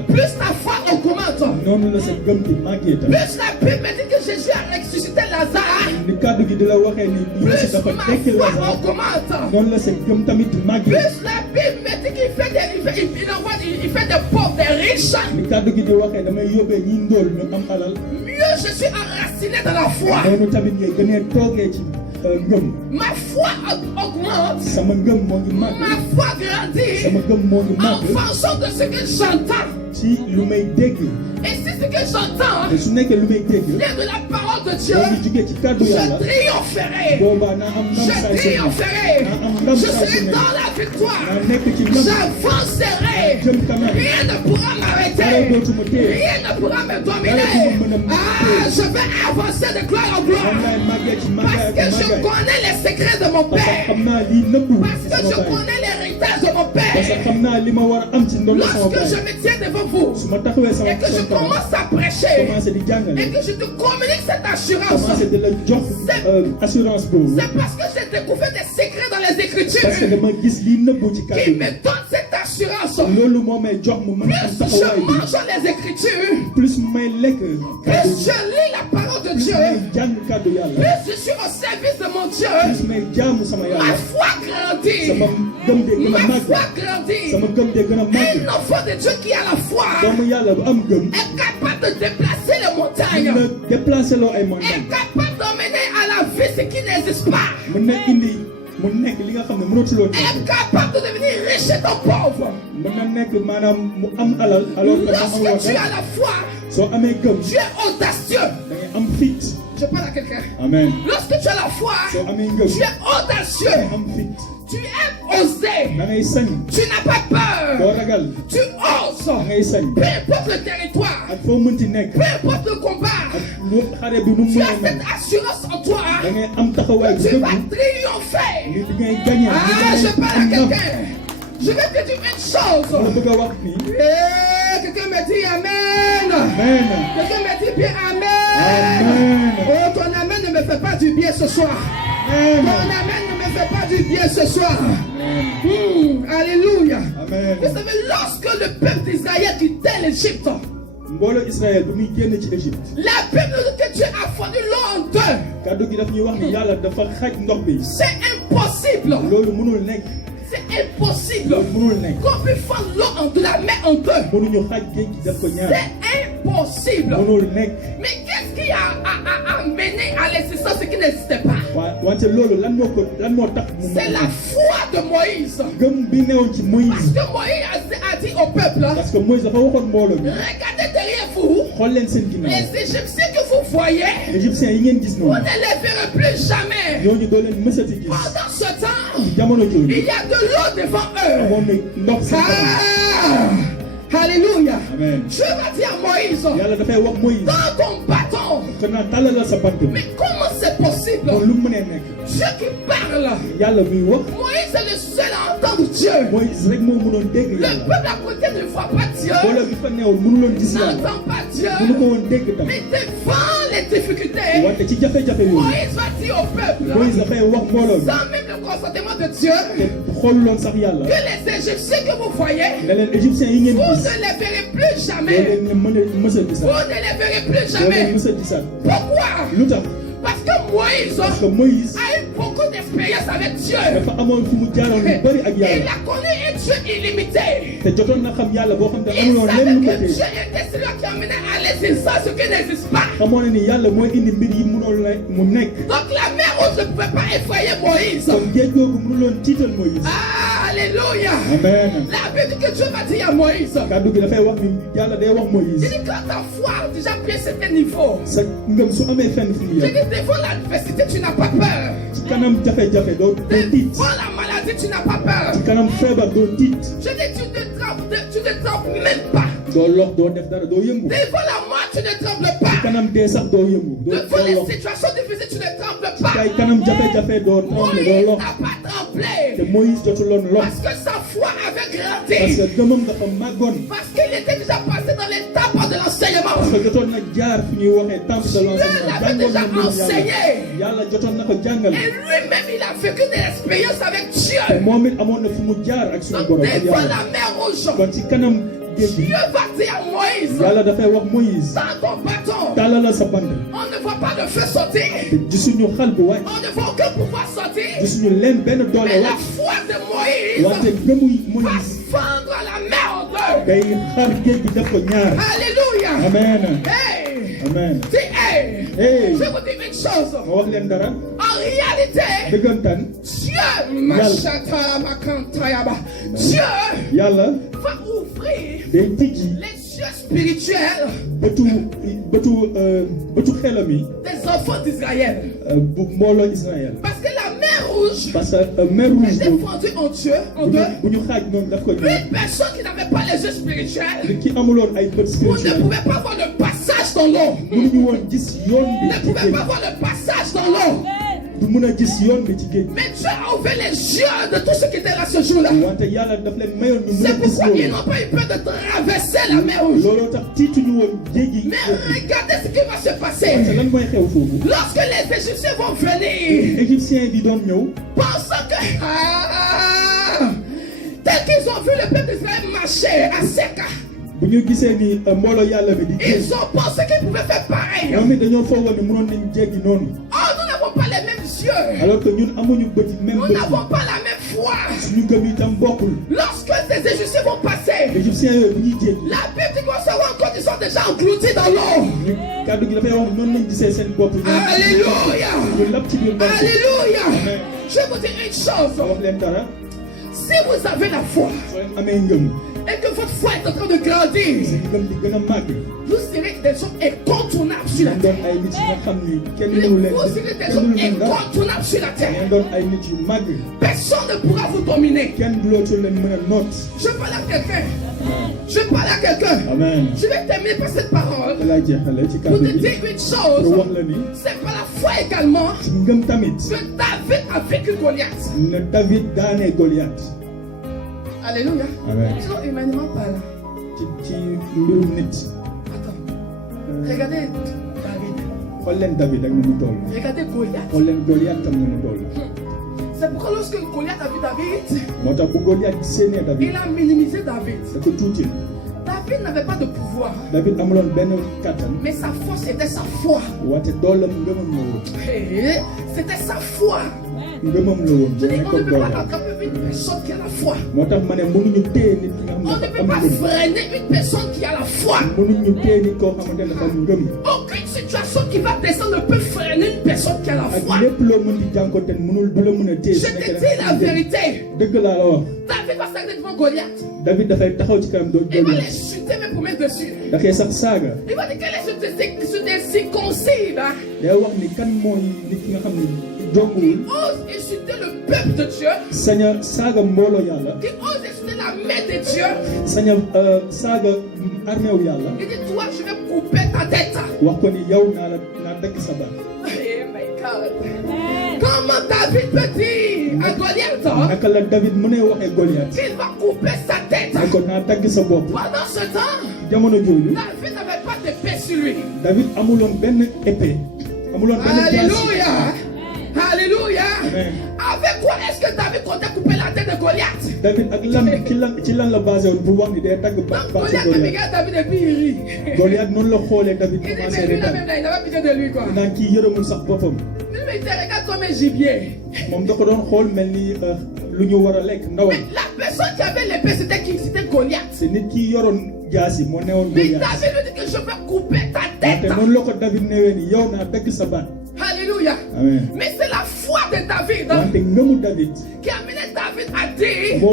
plus ta foi augmente. Plus la Bible dit que Jésus a ressuscité Lazare, plus ma foi augmente. Plus la Bible me dit qu'il fait des pauvres, des riches. Mieux je suis enraciné dans la foi. Ma foi augmente. Ma foi grandit en fonction de ce que j'entends. Et si ce que que j'entends te su nekkee lu may dégg vient de la parole de Dieu, moo ngi jugee ci kàddu je yàlla triompherai. boobaa naa am ndam Je saa su ne triompherai. naa am ndam Je saa su serai ne dans la victoire. naa nekk ci ndam J'avancerai. jëm kanam Rien ne pourra dara m'arrêter. dootuma téye Rien ne pourra me dominer. Je vais avancer de gloire en man gloire. laay màggee ci Parce màggaay que ak je màggaay connais les secrets de mon parce que père. xam naa lii nëbbu Parce ci que je sama baay connais l'héritage de mon parce que père. xam naa li ma war a am ci ndono sama Lorsque je baay me tiens devant vous su ma taxawee sama et que je sama kanam commence à prêcher commencé di jàngale et que je te communique cette assurance, commencé di la jox assurance boobu c'est parce que j'ai découvert des secrets dans les parce que Écritures dama gis lii nëbbu ci qui kàddu me donnent cette assurance. loolu moo may jox mu mën a am Plus taxawaay je bi mange les Écritures, plus may lekk kàddu plus je lis la parole de plus Dieu, may jàng kàddu yàlla plus je suis au service de mon Dieu. plus may jaamu sama Ma yàlla foi grandit. sama gëm de gën a Ma màgg foi grandit. sama gëm de gën a màgg Un enfant de Dieu qui a la foi doomu yàlla bu am gëm est capable de déplacer les dina montagnes, déplacé loo ay est montagne capable d'emmener à la vie ce qui n'existe pas, mën na indi mu nekk li nga xam ne mënatuloo est nekk capable de devenir riche et pauvre. mën na nekk maanaam mu am alal alors que moo am Lorsque tu woo as la foi, soo amee gëm tu es audacieux. da ngay am fit Je parle à quelqu'un. amen Lorsque tu as la foi, soo amee ngëm tu es da ngay audacieux. am fit Tu es osé. da ngay sañ Tu n'as pas doo peur. ragal Tu oses. da ngay sañ Peu importe le territoire, ak foo mënti nekk peu importe le combat, ak lu xare bi nu mu tu mën as a cette mel assurance en toi. da ngay am taxawaay bu Tu dëgg vas triompher. li ngay gagné Ah, je parle à quelqu'un. Je vais te dire une la chose. bëgg a wax nii Quelqu'un me dit Amen. amen Quelqu'un me dit bien Amen. Amen. Oh, ton Amen ne me fait pas du bien ce soir. Ton amen Amen ne me fait pas du bien ce soir. Alléluia. Vous amen savez, lorsque le peuple d'Israël quittait l'Égypte, mbooloo Israël bu muy génn ci Égypte la Bible nous dit que Dieu a fondu l'eau en deux. kàddu gi daf ñuy wax ni yàlla dafa xaj ndox bi C'est impossible. loolu mënul nekk C'est impossible loolu mënul nekk qu'on puisse fendre l'eau de la mer en deux. mënuñu xaj géej gi def ko ñaar C'est impossible. mënul nekk Mais qu'est-ce qui a amené à l'existence ce qui n'existait pas? wante loolu lan moo tax mu C'est la foi de Moïse. gëm bi newoon ci Parce Moïse que Moïse a dit au peuple, parce que Moïse dafa waxoon mbooloo bi regardez derrière vous, xool leen seen ginnaaw les Égyptiens que vous voyez, égyptiens yi ngeen gis vous noonu ne les verrez plus jamais. ñooñu doo leen mësati gis Pendant ce temps, ci jamono il jooju y a de l'eau devant eux. amoon na ndox seen kanam Alléluia. amen Dieu va dire à Moïse, yàlla dafay wax Moïse dans ton bâton. xanaa tàllal sa bant bi Mais comment c'est possible? kon lu mu mënee nekk Dieu qui parle. yàlla muy wax Moïse est le seul à entendre Dieu. Moïse rek moo mënoon dégg Le yàlla peuple à côté ne voit pas Dieu, mbooloo bi fa newoon mënuloon gis yàlla n'entend pas Dieu. mënu ko woon dégg tam Mais devant les difficultés, wante ci jafe-jafe yooyu Moïse va dire au peuple, Moïse dafay wax mbooloo bi sans même le consentement de Dieu, te xooluloon sax yàlla que les Égyptiens que vous voyez, ne leen égyptiens yi ngeen vous gis ne les verrez plus doo jamais. leen ne mën a mës a Vous gisaat ne les verrez plus doo leen jamais. mës a gisaat Pourquoi? lu tax Parce que Moïse parce que Moïse a eu beaucoup d'expérience avec Dieu. dafa amoon fu mu jaaroon lu bëri ak Il yàlla a connu un Dieu illimité. te jotoon na xam yàlla boo xam te Il amuloon savait lenn lu ko que téye Dieu était celui qui amenait à l'existence ce qui n'existe pas. xamoon na ni yàlla mooy indi mbir yi mënoon la mu nekk Donc la mer rouge ne pouvait pas effrayer Moïse. kon géej googu mënuloon tiital Moïse Ah, alléluia. amen La Bible dit que Dieu va dire à Moïse, kàddu gi dafay wax ni yàlla day wax il Moïse dit quand ta foi a déjà pris un certain niveau, sa ngëm su amee fenn fu mu je yem dis devant l'adversité tu n'as pas peur. ci kanam jafe-jafe doo tiit Devant la maladie tu n'as pas peur. ci kanam feebar doo tiit Je dis tu ne trembles même pas. doo lox doo def dara doo yëngu Devant la mort tu ne trembles pas. kanam dee sax doo yëngu doo Devant les lox situations difficiles tu ne trembles ci pas. kay kanam jafe-jafe doo tremble doo Moïse lox n'a pas te tremblé Moïse jotuloon lox parce que sa foi avait parce grandi. que gëmam dafa màggoon Parce qu'il était déjà passé dans l'étape de l'enseignement. parce que jotoon na jaar fi ñuy waxee temple de l'enseignement l'avait jàngoon déjà na mbirum enseigné. yàlla jotoon na ko jàngal Et lui-même, il a vécu des expériences avec te Dieu. moom it amoon na fu mu jaar ak suñu Donc, borom ak devant yàlla la mer rouge, kon ci kanam géej gi Dieu va dire à Moïse, yàlla dafay wax Moïse dans ton bâton, tàllal sa bant on ne voit pas le feu sortir, te gisuñu xal bu wàcc on ne voit aucun pouvoir sortir, gisuñu leen benn doole mais la wàcc foi de Moïse wante gëmu va Moïse fendre la mer en deux. day xar géej gi def ko ñaar Alléluia. amen Hey, amen dis, hey, hey je vous dis une chose. ma wax leen dara En réalité, dëggantaan Dieu, Dieu yàlla va ouvrir day tijji les yeux spirituels des enfants d'Israël. Parce que la mer rouge était fondue en Dieu, en deux. Une personne qui n'avait pas les yeux spirituels, vous ne pouvez pas voir le passage dans l'eau. Vous ne pouvez pas voir le passage dans l'eau. Mais Dieu a ouvert les yeux de tous ceux qui étaient là ce jour-là. C'est pourquoi ils n'ont pas eu peur de traverser la mer rouge. Mais regardez ce qui va se passer. Lorsque les Égyptiens vont venir, pensant que tel qu'ils ont vu le peuple d'Israël marcher à Seka, ils ont pensé qu'ils pouvaient faire pareil. Oh, nous n'avons pas les mêmes yeux. Nous n'avons pas la même foi. Lorsque ces Égyptiens vont passer, la Bible dit qu'ils vont se rendre compte qu'ils sont déjà engloutis dans l'eau. Alléluia. Alléluia. Je vais vous dire une chose. Si vous avez la foi et que votre foi est en train de grandir, vous serez des gens incontournables sur la terre. Vous serez des gens incontournables sur la terre. Personne ne pourra vous dominer. Je parle à quelqu'un. Je parle à quelqu'un. Je vais terminer par cette parole. Pour te dire une chose. C'est par la foi également que David a vécu Goliath. Alléluia. Sinon, Emmanuel parle. Attends. Regardez David. Regardez Goliath. C'est pourquoi lorsque Goliath a vu David, il a minimisé David. David n'avait pas de pouvoir, mais sa force était sa foi. C'était sa foi. Je dis, on ne peut pas attraper une personne qui a la foi. On ne peut pas freiner une personne qui a la foi. Aucune situation qui va descendre ne peut freiner une personne qui a la foi. Je te dis la vérité. David va s'arrêter devant Goliath. Il va les chuter même pour mettre dessus. Il va dire qu'elle est circoncis. Il ose insulter le peuple de Dieu. Il ose insulter la main de Dieu. Il dit, toi, je vais couper ta tête. Oh my God. Comment David peut dire à Goliath qu'il va couper sa tête? Pendant ce temps, David n'avait pas d'épée sur lui. Alléluia. Alléluia. Avec quoi est-ce que David comptait couper la tête de Goliath? Donc Goliath regarde David et puis il rit. Il dit, mais lui là même là, il n'avait pas pitié de lui quoi. Mais il te regarde comme un gibier. Mais la personne qui avait l'épée c'était qui? C'était Goliath. Mais David lui dit que je vais couper ta tête. Alléluia. Mais c'est la foi de David qui a amené David à dire il va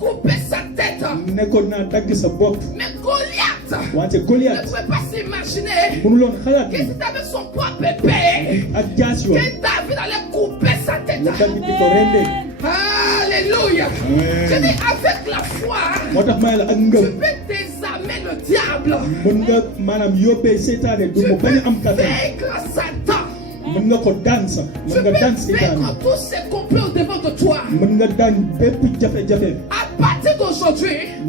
couper sa tête. Mais Goliath ne pouvait pas s'imaginer que c'était avec son propre épée que David allait couper sa tête. Alléluia. Je dis avec la foi, tu peux désarmer le diable. Tu peux vaincre Satan. Tu peux vaincre tous ces complots devant de toi. À partir d'aujourd'hui, tu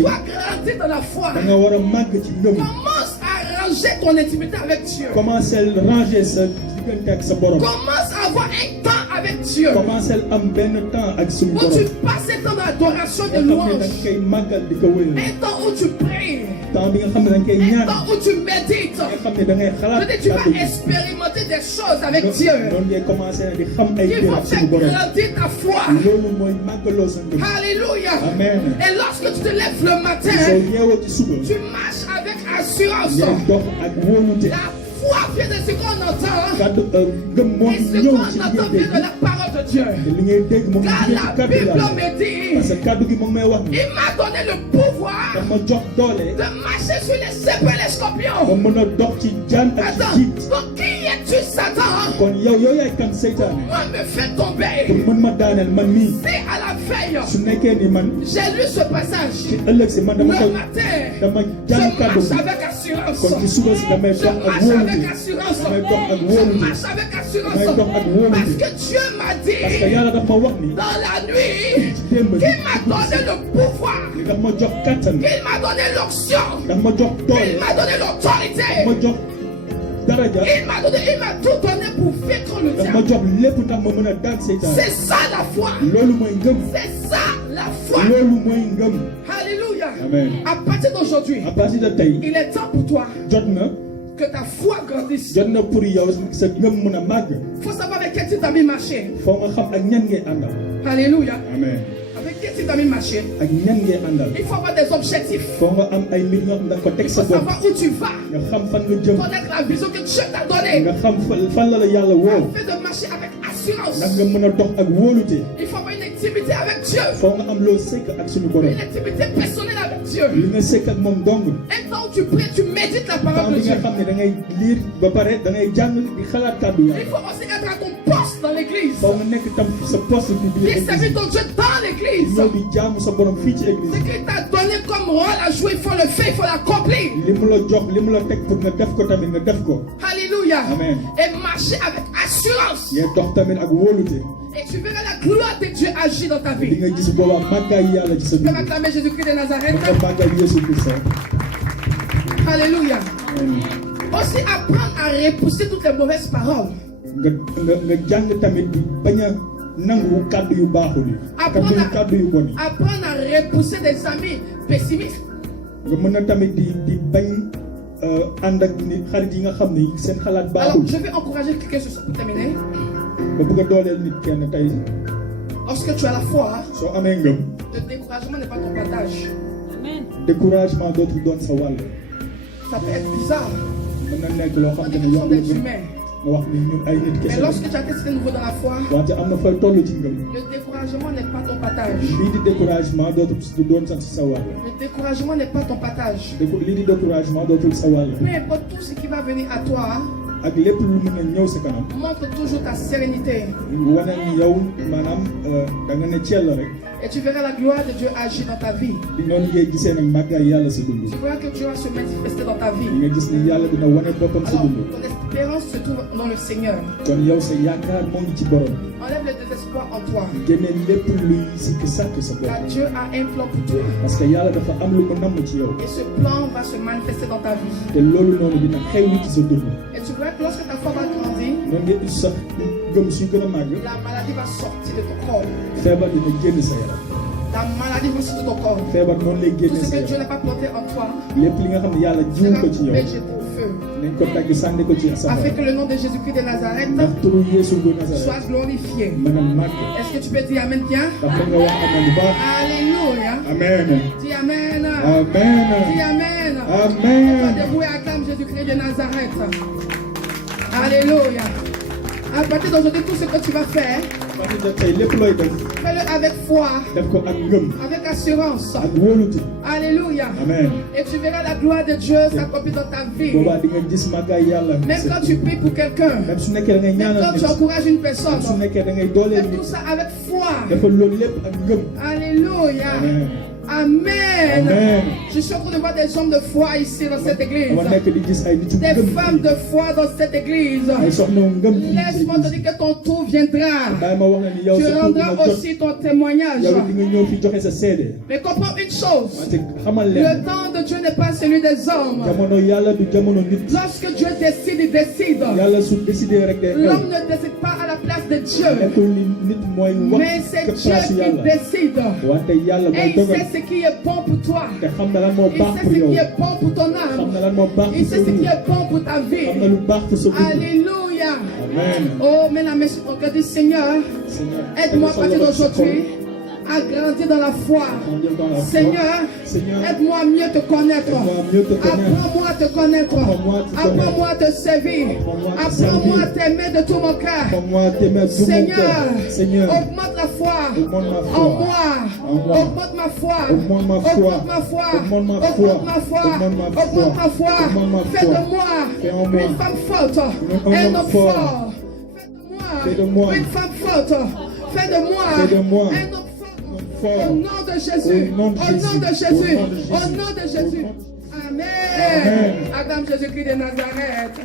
dois grandir dans la foi. Commence à ranger ton intimité avec Dieu. Commence à avoir un temps avec Dieu. Où tu passes un temps d'adoration de louange. Un temps où tu pries. Un temps où tu médites. Peut-être tu vas expérimenter des choses avec Dieu qui vont faire grandir ta foi. Alléluia. Et lorsque tu te lèves le matin, tu marches avec assurance. La foi vient de ce qu'on entend. Et ce qu'on entend vient de la parole de de Dieu. Car la Bible me dit, il m'a donné le pouvoir de marcher sur les serpents et les scorpions. Attends, donc qui es-tu, Satan? Pour me faire tomber. C'est à la veille. J'ai lu ce passage. Le matin, je marche avec assurance. Je marche avec assurance. Parce que Dieu m'a dit dans la nuit qu'il m'a donné le pouvoir, qu'il m'a donné l'onction, qu'il m'a donné l'autorité. Il m'a tout donné pour vaincre le diable. C'est ça la foi. C'est ça la foi. Alléluia. Amen. À partir d'aujourd'hui, il est temps pour toi que ta foi grandisse. Il faut savoir avec quel type d'amis marcher. Alléluia. Amen. Avec quel type d'amis marcher. Il faut avoir des objectifs. Il faut savoir où tu vas. Connaître la vision que Dieu t'a donnée. Afin de marcher avec assurance. Il faut avoir une intimité avec Dieu. Une intimité personnelle avec Dieu. Et quand tu pries, tu médites la parole de Dieu. Il faut aussi être à ton poste dans l'église. Il servir ton Dieu dans l'église. Ce qu'il t'a donné comme rôle à jouer, il faut le faire, il faut l'accomplir. Alléluia. Amen. Et marcher avec assurance. Et tu verras la gloire de Dieu agir dans ta vie. Tu peux acclamer Jésus-Christ de Nazareth. Alléluia. Aussi apprendre à repousser toutes les mauvaises paroles. Apprendre à repousser des amis pessimistes. Alors, je vais encourager quelqu'un sur ça pour terminer. Lorsque tu as la foi, le découragement n'est pas ton partage. Amen. Ça peut être bizarre. On dit que nous sommes des humains. Mais lorsque tu as testé nouveau dans la foi, le découragement n'est pas ton partage. Le découragement n'est pas ton partage. Peu importe tout ce qui va venir à toi, montre toujours ta sérénité. Et tu verras la gloire de Dieu agir dans ta vie. Tu verras que Dieu va se manifester dans ta vie. Alors, ton espérance se trouve dans le Seigneur. Enlève le désespoir en toi. Car Dieu a un plan pour toi. Et ce plan va se manifester dans ta vie. Et tu verras que lorsque ta foi va grandir, la maladie va sortir de ton corps. La maladie va sortir de ton corps. Tout ce que Dieu n'a pas planté en toi sera coupé, jeté au feu. Afin que le nom de Jésus-Christ de Nazareth soit glorifié. Est-ce que tu peux dire Amen bien? Alléluia. Amen. Dis Amen. Amen. Dis Amen. Amen. Toi debout et acclame Jésus-Christ de Nazareth. Alléluia. À partir d'aujourd'hui, tout ce que tu vas faire, fais-le avec foi, avec assurance. Alléluia. Amen. Et tu verras la gloire de Dieu s'accomplir dans ta vie. Même quand tu pries pour quelqu'un, même quand tu encourages une personne, fais tout ça avec foi. Alléluia. Amen. Amen. Amen. Je suis en train de voir des hommes de foi ici dans cette église. Des femmes de foi dans cette église. Laisse-moi te dire que ton tour viendra. Tu rendras aussi ton témoignage. Mais comprends une chose. Le temps de Dieu n'est pas celui des hommes. Lorsque Dieu décide, il décide. L'homme ne décide pas à la place de Dieu. Mais c'est Dieu qui décide. Et il sait ce qui est bon pour toi. Il sait ce qui est bon pour ton âme. Il sait ce qui est bon pour ta vie. Alléluia. Amen. Oh, mets la main sur ton cœur, dis Seigneur, aide-moi à partir d'aujourd'hui à grandir dans la foi. grandir dans la foi. Seigneur, aide-moi à mieux te connaître. Apprends-moi à te connaître. Apprends-moi à te servir. Apprends-moi à t'aimer de tout mon cœur. Seigneur, augmente la foi en moi. Augmente ma foi. Augmente ma foi. Augmente ma foi. Augmente ma foi. Fais de moi une femme forte. Un homme fort. Fais de moi une femme forte. Fais de moi un homme fort. Au nom de Jésus. Au nom de Jésus. Au nom de Jésus. Amen. Adam Jésus-Christ de Nazareth.